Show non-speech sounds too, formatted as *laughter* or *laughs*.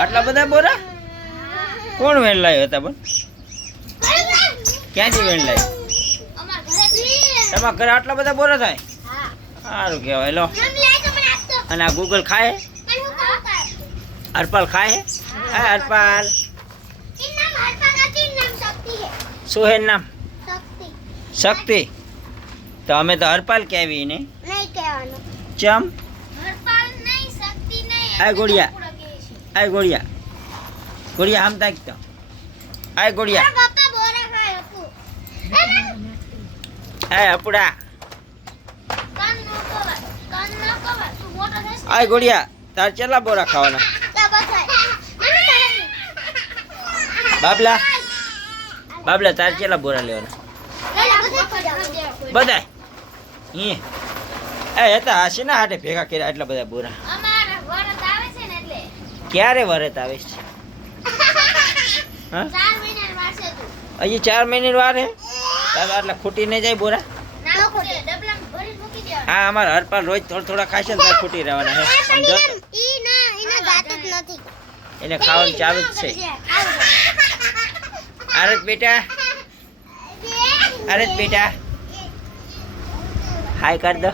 આટલા બધા બોરા? કોણ વેણ લાવ્યો હતા પણ ક્યાંથી વેણ લાવ્યો તમારા ઘરે આટલા બધા બોરા થાય? સારું કહેવાય લો. અને આ ગૂગલ ખાય? હરપાલ ખાય? હા હરપાલ. શું હે નામ? શક્તિ. તો અમે તો હરપાલ કહેવી ને? ચમ? આ ગોળિયા. આ ગોળિયા. ગોળિયા આમ તાક તો. આ ગોળિયા. આ અપડા. આય ગોળિયા તાર ચેલા બોરા ખાવાના? *laughs* બાબલા. બાબલા તાર ચેલા બોરા લેવાના. બધા એ હતા હશે ના હાટે ભેગા કર્યા એટલા બધા બોરા? ક્યારે વરત આવે છે હા હજી ચાર મહિની વાર હે? એટલે આટલા ખૂટી નહીં જાય બોરા. હા અમારા હરપાલ રોજ થોડા થોડા ખાશે ને તાર ખૂટી રહેવાના હે. સમજો? એને ખાવાનું ચાલુ જ છે. આરત બેટા. આરત બેટા. હાય કર દો.